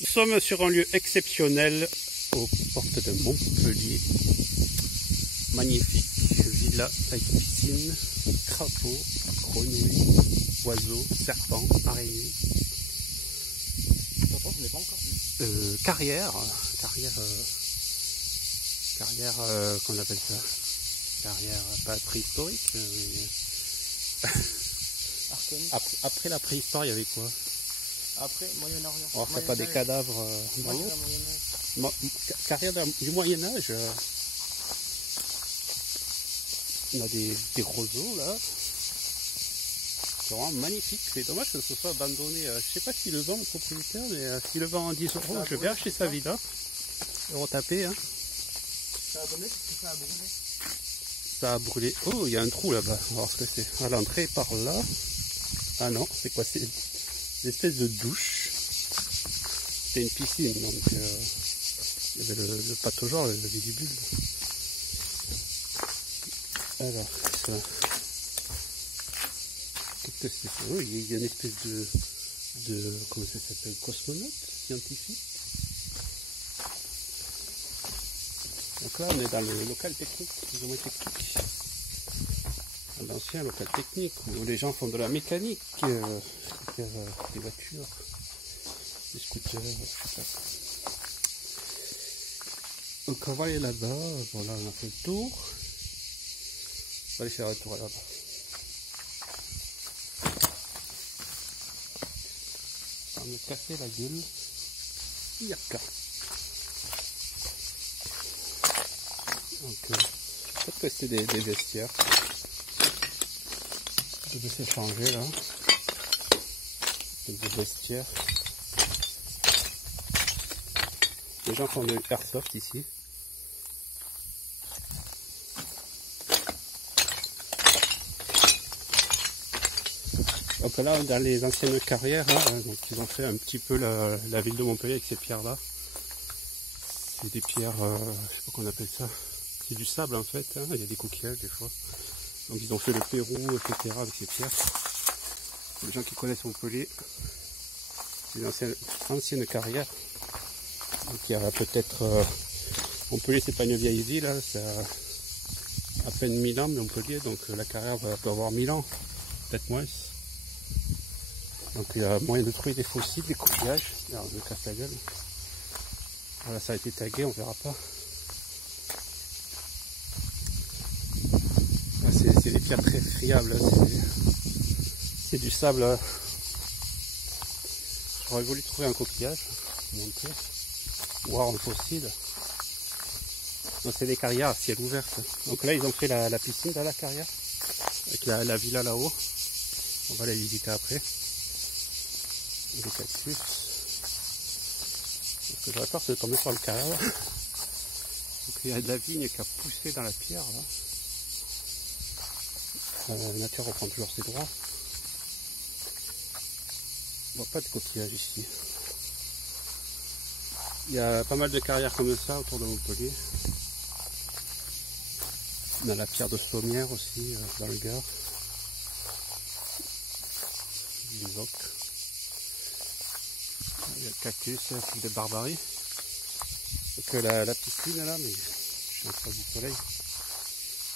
Nous sommes sur un lieu exceptionnel aux portes de Montpellier. Magnifique villa avec piscine, crapauds, grenouilles, oiseaux, serpents, araignées. Je l'ai pas encore vu. Carrière, qu'on appelle ça. Carrière pas préhistorique. Mais... après la préhistoire, il y avait quoi? Après, Moyen-Orient. On ne pas des cadavres dans l'eau. Carrière du Moyen-Âge. On a des roseaux là. C'est vraiment magnifique. C'est dommage que ce soit abandonné. Je sais pas s'il le vend le propriétaire, mais s'il le vend en 10 €, je vais acheter sa villa. Euro tapé, hein. Ça a donné parce que ça a brûlé. Ça a brûlé. Oh, il y a un trou là-bas. Alors ce que c'est à l'entrée par là. Ah non, c'est quoi? C'est une espèce de douche. C'était une piscine, donc il y avait le pataugeoire, le vestibule. Alors, ça. Qu'est-ce que c'est ça? Oh, il y a une espèce de comment ça s'appelle? Cosmonaute scientifique. Donc là, on est dans le local technique, plus ou moins technique. L'ancien local technique où les gens font de la mécanique, des voitures, des scooters, je sais pas. Donc on va aller là-bas. Bon, là on a fait le tour. On va aller faire un tour là-bas. Ça va me casser la gueule. Yaka. Donc peut-être que c'est des vestiaires. Je vais s'échanger là. Des vestiaires. Les gens font de l'airsoft ici. Donc là, dans les anciennes carrières, hein, donc ils ont fait un petit peu la ville de Montpellier avec ces pierres-là. C'est des pierres, je sais pas qu'on appelle ça. C'est du sable en fait, hein. Il y a des coquillages des fois. Donc ils ont fait le Pérou, etc. avec ces pierres. Pour les gens qui connaissent Montpellier, c'est une ancienne carrière. Donc il y a peut-être... Montpellier, c'est pas une vieille ville, hein, ça a à peine 1000 ans Montpellier, donc la carrière peut avoir 1000 ans, peut-être moins. Donc il y a moyen de trouver des fossiles, des coquillages. Alors je me casse la gueule. Voilà, ça a été tagué, on verra pas. C'est des pierres très friables, c'est du sable. J'aurais voulu trouver un coquillage, monter, voir un fossile. Donc c'est des carrières à ciel ouvert. Donc là ils ont fait la piscine dans la carrière, avec la villa là-haut. On va la visiter après. Et les cactus. Parce que j'aurais peur de tomber sur le cadavre. Donc il y a de la vigne qui a poussé dans la pierre là. La nature reprend toujours ses droits. On voit pas de coquillage ici. Il y a pas mal de carrières comme ça autour de Montpellier. On a la pierre de Sommières aussi dans le Gard. Les ocs. Il y a le cactus, la fille de Barbarie. Donc la piscine là, mais je suis en face du soleil.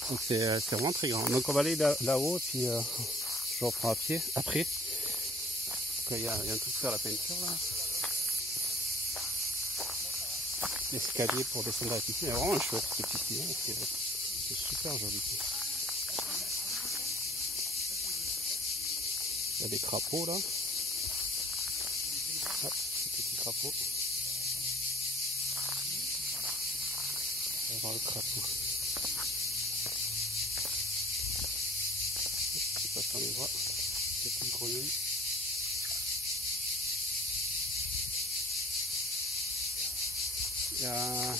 Donc c'est vraiment très grand. Donc on va aller là-haut, puis je reprends à pied après. Donc il y a un truc pour faire la peinture là. L'escalier pour descendre à la piscine. C'est vraiment chouette cette piscine. C'est super joli. Il y a des crapauds là. Hop, petit crapaud. On va voir le crapaud. Je passe dans les bras. Petite grenouille. Il y a...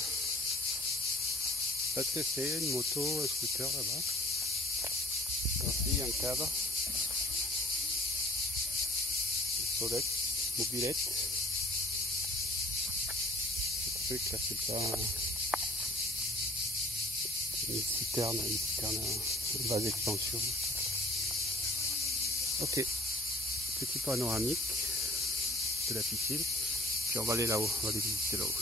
Pas ce que c'est, une moto, un scooter là-bas. Ici, il y a un cadre. Une solette, mobilette. Ce truc là, c'est pas... une citerne, une base d'extension. Ok, petit panoramique de la piscine. Puis on va aller là-haut, on va aller visiter là-haut.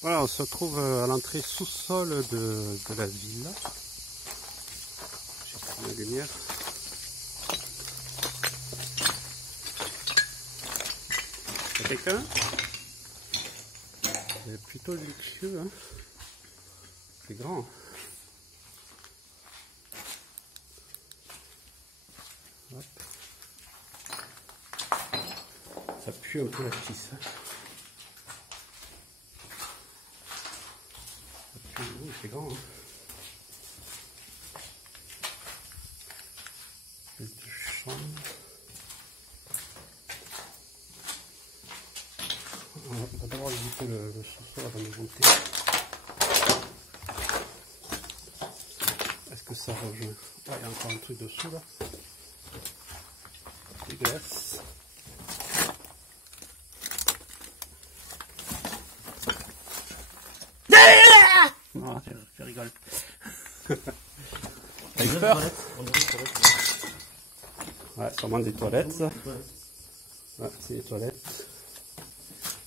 Voilà, on se retrouve à l'entrée sous-sol de la villa. J'ai la lumière. Il y a quelqu'un? C'est plutôt luxueux, hein. C'est grand. Hop. Ça pue un peu la pisse. Hein. Ça pue, oui, c'est grand. Hein. Deux chambres. On va d'abord visiter le sous-sol avant de monter. Est-ce que ça rejoint? Ah, il y a encore un truc dessous là. Dégueulasse. Non, je rigole. T'as eu peur? Ouais, sûrement des toilettes. Ça. Ouais, c'est des toilettes.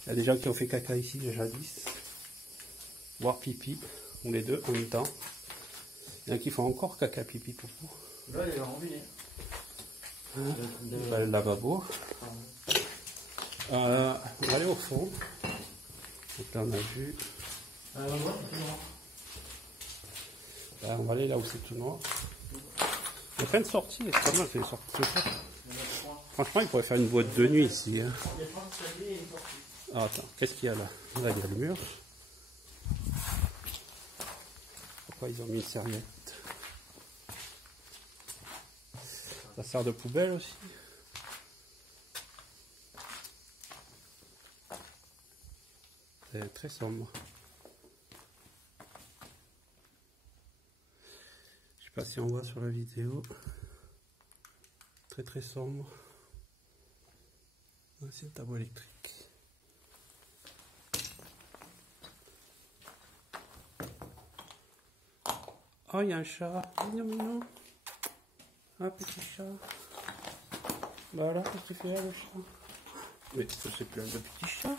Il y a des gens qui ont fait caca ici jadis. Voire pipi. Ou les deux en même temps. Il y en a qui font encore caca pipi poupou. Là, il est rempli. Le lavabo. On va aller au fond. Donc là on a vu. Là, on va aller là où c'est tout noir. Il y a plein de sorties, c'est pas mal, c'est des sorties de ça. Franchement, il pourrait faire une boîte de nuit ici. Hein. Ah, attends, qu'est-ce qu'il y a là? Là, il y a le mur. Pourquoi ils ont mis une serviette? Ça sert de poubelle aussi. C'est très sombre. Je sais pas si on voit sur la vidéo. Très très sombre. C'est le tableau électrique. Oh, il y a un chat. Mignon, mignon. Un petit chat. Voilà, qu'est-ce que tu fais là, le chat? Mais c'est plein de petits chats.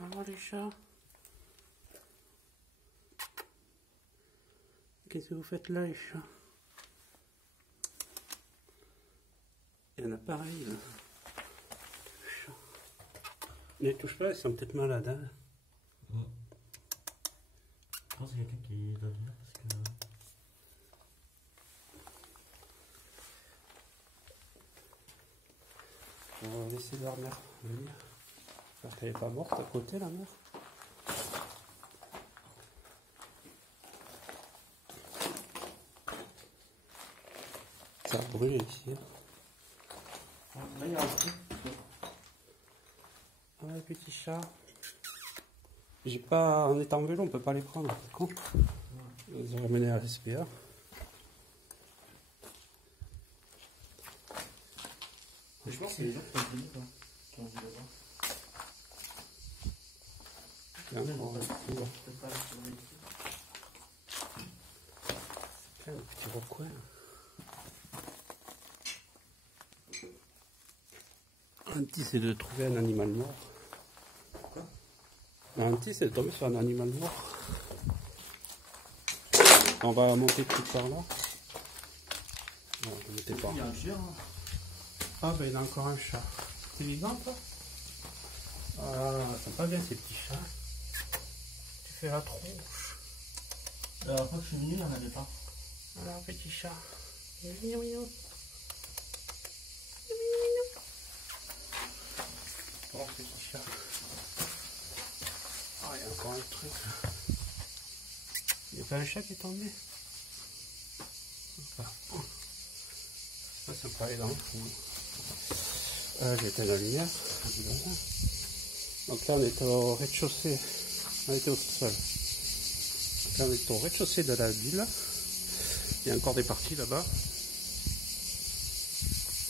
Oh, les chats. Qu'est-ce que vous faites là, les chats? Il y en a pareil, là. Ne les touche pas, ils sont peut-être malades, hein. Je pense qu'il y a quelqu'un qui doit venir parce que... On va laisser leur mère venir. J'espère qu'elle n'est pas morte à côté, la mère. Ça a brûlé ici. Là, il y a un truc. Ah, les petits chats. J'ai pas... En étant en vélo, on peut pas les prendre. C'est con. Ils ont ramené à la SPA. Je pense qu'il y a des gens qui sont venus, quoi. Qui ont envie de voir. Tiens, on va voir. Plein de petits recoins. Un petit, c'est de trouver un animal mort. Quoi? Un petit, c'est de tomber sur un animal mort. On va monter tout par là. Non, je ne montais pas. Il y a un chien. Hein. Ah, ben il y a encore un chat. C'est vivant, toi? Ah, ça pas bien ces petits chats. Tu fais la tronche. La fois que je suis venu, il n'y en avait pas. Alors, petit chat. Mignon, mignon. Oh, petit chat. Ah, il y a encore un truc. Il n'y a pas un chat qui est tombé? Ah. Ça, c'est pas les dents. J'éteins la lumière. Donc là, on est au rez-de-chaussée. On était au sol. Donc là, on est au rez-de-chaussée de la ville. Il y a encore des parties là-bas.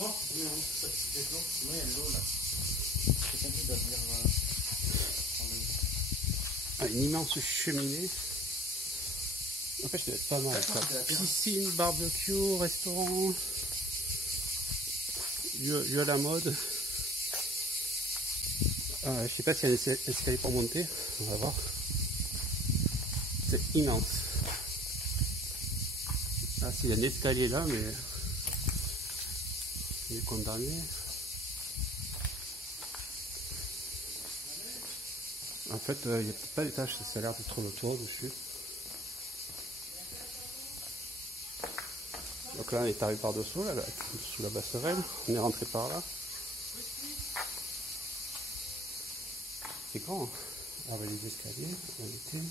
Oh, il y a l'eau là. C'est compliqué de venir Ah, une immense cheminée. En fait, ça doit être pas mal. Ça. Piscine, barbecue, restaurant. Lieu à la mode. Je sais pas s'il y a un escalier pour monter, on va voir. C'est immense. Ah, s'il y a un escalier là, mais il est condamné. En fait, il n'y a peut-être pas d'étage, ça a l'air d'être le toit dessus. Donc là, on est arrivé par dessous, là, sous la passerelle. On est rentré par là. C'est grand. Ah, bah, les escaliers, on était.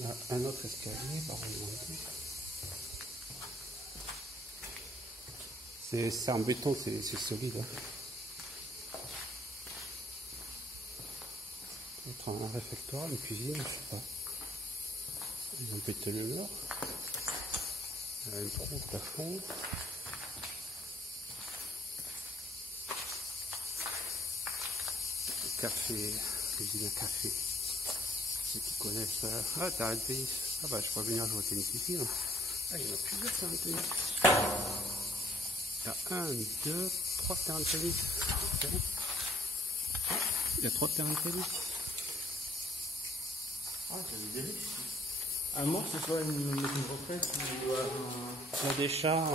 Là, un autre escalier, par exemple. C'est en béton, c'est solide. Hein. Peut-être un réfectoire, une cuisine, je sais pas. Ils ont pété le mur. Il y a un trou au plafond. Café, cuisine à café. Ceux qui connaissent. Ah, terrain de tennis. Ah bah, je peux venir jouer au tennis ici. Hein. Ah, il y en a plusieurs terrains de tennis. Il y a 1, 2, 3 terrains de tennis. Il y a 3 terrains de tennis. Ah, c'est des riches. À moins que ce soit une retraite ou Il y a des chats.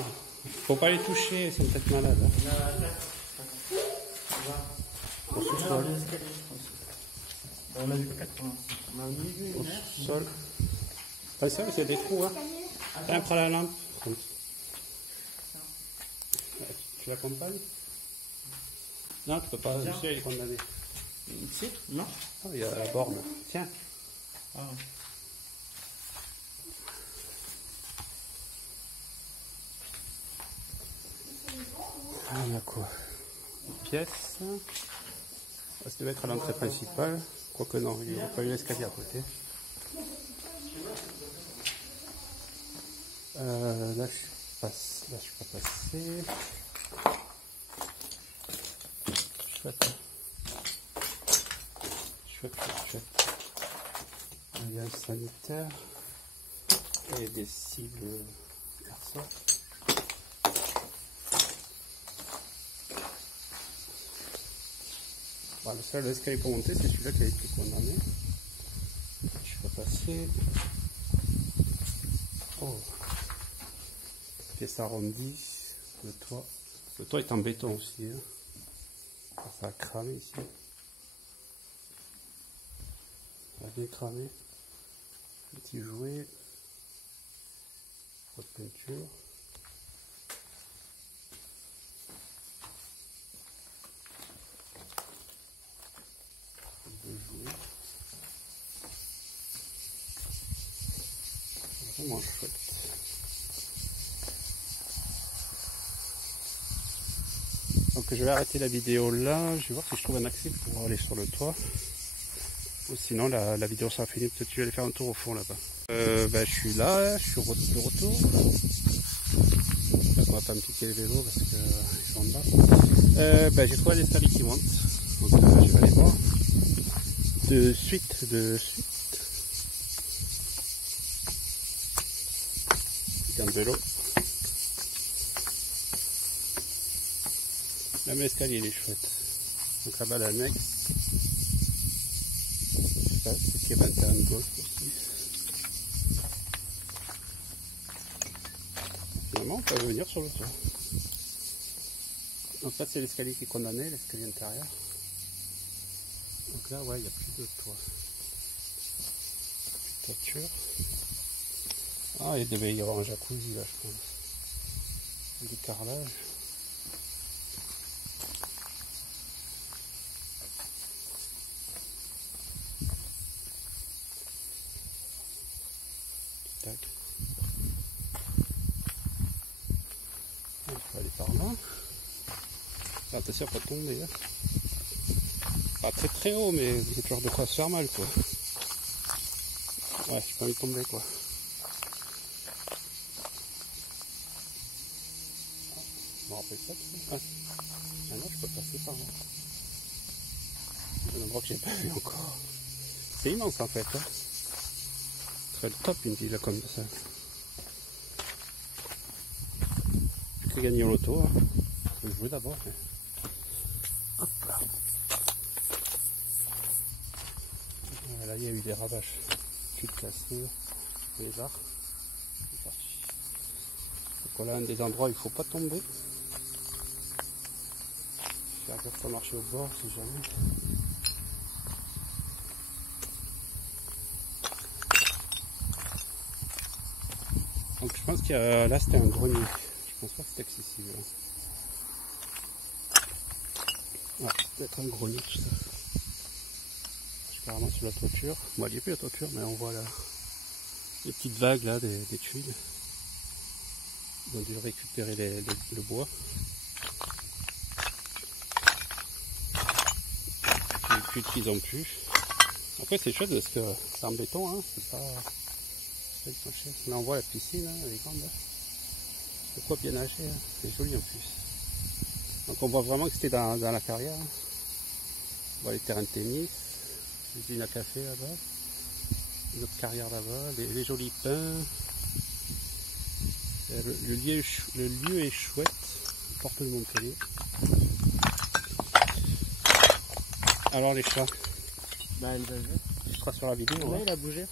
Faut pas les toucher, ils sont peut-être malades. Hein. Au sous-sol. On a vu 80. On a vu Au sous-sol. Pas ça, c'est des trous. Hein. Tiens, prends la lampe. Tu l'accompagnes? Non, tu peux pas. Je sais, il est condamné. Ici? Non. Ah, il y a la borne. Tiens. Ah. Ah, on a quoi? Une pièce. Ça devait être à l'entrée principale. Quoique non, il n'y a pas eu l'escalier à côté. Là, je suis pas passé. Chouette. Il y a un sanitaire. Et des cibles garçons. Voilà, le seul escalier pour monter, c'est celui-là qui a été condamné. Je peux passer. Oh. Pièce arrondie. Le toit. Le toit est en béton aussi. Hein. Ça a cramé ici. Ça a bien cramé. Petit jouet. Pas de peinture. Vraiment chouette. Donc je vais arrêter la vidéo là, je vais voir si je trouve un accès pour aller sur le toit. Ou sinon la vidéo sera finie, peut-être que je vais aller faire un tour au fond là-bas. Je suis là, je suis de retour. On va pas me piquer le vélo parce que je suis en bas. J'ai trouvé l'escalier qui monte. Donc je vais aller voir. De suite. Un vélo. Même l'escalier il est chouette. Donc là-bas l'annexe. Je sais pas, c'est qu'il y a un terrain de golf aussi. Finalement on peut venir sur le toit. Donc là c'est l'escalier qui est condamné, l'escalier intérieur. Donc là ouais il n'y a plus de toit. Plus de toiture. Ah, il devait y avoir un jacuzzi là, je pense. Du carrelage. Tac. On peut aller par là. Ah, attention, pas tomber. Hein. Pas très très haut, mais il y a toujours de quoi se faire mal, quoi. Ouais, j'ai pas envie de tomber, quoi. Je me rappelle pas tout ça. Ah non, je peux passer par là. C'est un endroit que j'ai pas vu encore. C'est immense en fait. Hein. Très top une ville comme ça. J'ai gagné au loto. Hein. Faut jouer d'abord. Mais... Hop là. Là, il y a eu des ravages. Tout cassé, les arbres. C'est parti. Donc voilà un des endroits où il ne faut pas tomber. Faire gaffe à marcher au bord si jamais. Donc je pense que là c'était un grenier. Je pense pas que c'était accessible. Ah, peut-être un grenier tout ça. Je suis carrément sur la toiture. Bon, il n'y a plus la toiture, mais on voit là les petites vagues là des tuiles. Ils ont dû récupérer le bois. Les tuiles qu'ils ont pu. Après c'est chouette parce que c'est en béton, hein, c'est pas. Là on voit la piscine, hein, elle est grande. C'est quoi bien nager, hein. C'est joli en plus. Donc on voit vraiment que c'était dans la carrière. Hein. On voit les terrains de tennis, l'usine à café là-bas, une autre carrière là-bas, les jolis pins. Le lieu est chouette, porte de Montpellier. Alors les chats. Bah elle va jouer. Je crois sur la vidéo. Ouais, hein. il a bougé.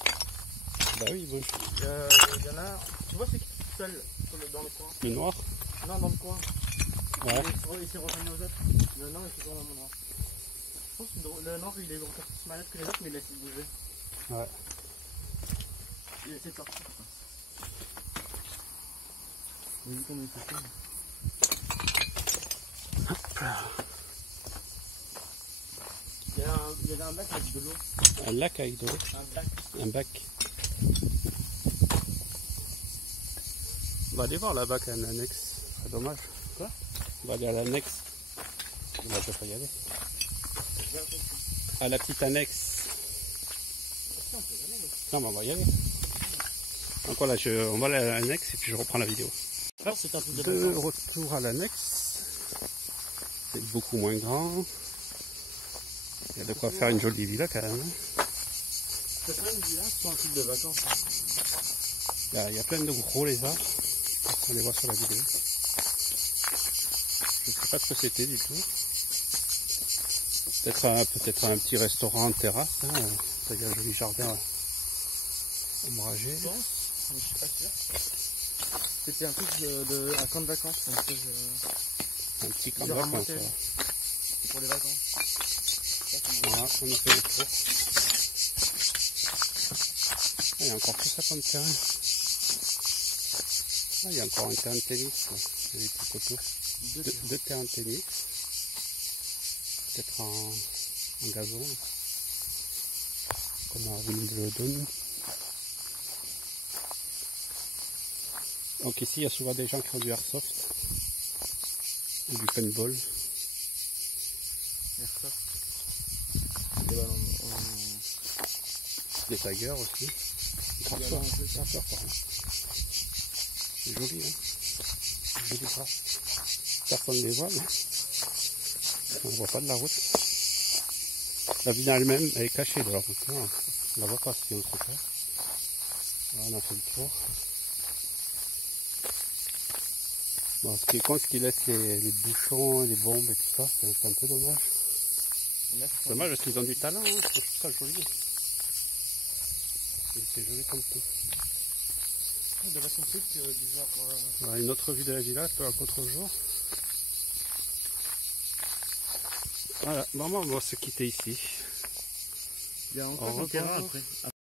Bah oui, il bouge. Il y en a. Tu vois c'est qui tout seul dans le coin? Le noir. Non, dans le coin. Ouais. Il s'est rejoint aux autres. Le nord il est toujours dans mon noir. Je pense que le nord il est encore plus malade que les autres mais il a essayé de bouger. Ouais. Il a essayé de sortir. Vous avez vu comment il fait ça? Il y avait un bac avec de l'eau. Un lac avec de l'eau. Un bac. Un bac. On va aller voir là-bas quand même l'annexe. C'est dommage. Quoi? On va aller à l'annexe. On va peut-être y aller. À la petite annexe. Non, mais on va y aller. Donc voilà, on va aller à l'annexe et puis je reprends la vidéo. Alors c'est un truc de De retour à l'annexe. C'est beaucoup moins grand. Il y a de quoi faire une jolie villa quand même. C'est pas une villa, c'est un truc de vacances. Il y a plein de gros lézards. On les voit sur la vidéo. Je ne sais pas ce que c'était du tout. Peut-être un petit restaurant en terrasse. Hein. Ça, il y a un joli jardin ombragé. Je pense, mais je suis pas sûr. C'était un truc un camp de vacances. Un petit camp de vacances. C'est pour les vacances. Voilà, on a fait le tour. Ah, il y a encore tout ça comme terrain. Ah, il y a encore un terrain de tennis. Il y a des petits coteaux. Deux terrains de tennis. Peut-être en gazon. Comme à Wimbledon. Donc ici, il y a souvent des gens qui font du airsoft. Ou du paintball. Airsoft. Des tigers aussi. C'est joli, hein. Joli trace. Personne ne les voit, mais on ne voit pas de la route. La villa elle-même, elle est cachée de la route. On ne la voit pas si on se fait. Voilà, on a fait le tour. Bon, ce qui est con, c'est qu'ils laissent les bouchons, les bombes et tout ça. C'est un peu dommage. C'est dommage parce qu'ils ont du talent, hein. Je trouve ça joli. C'est joli comme tout. De façon plus du genre. Voilà, une autre vue de la villa, peu à contre jour. Voilà, maman, on va se quitter ici. Il y a encore un terrain après.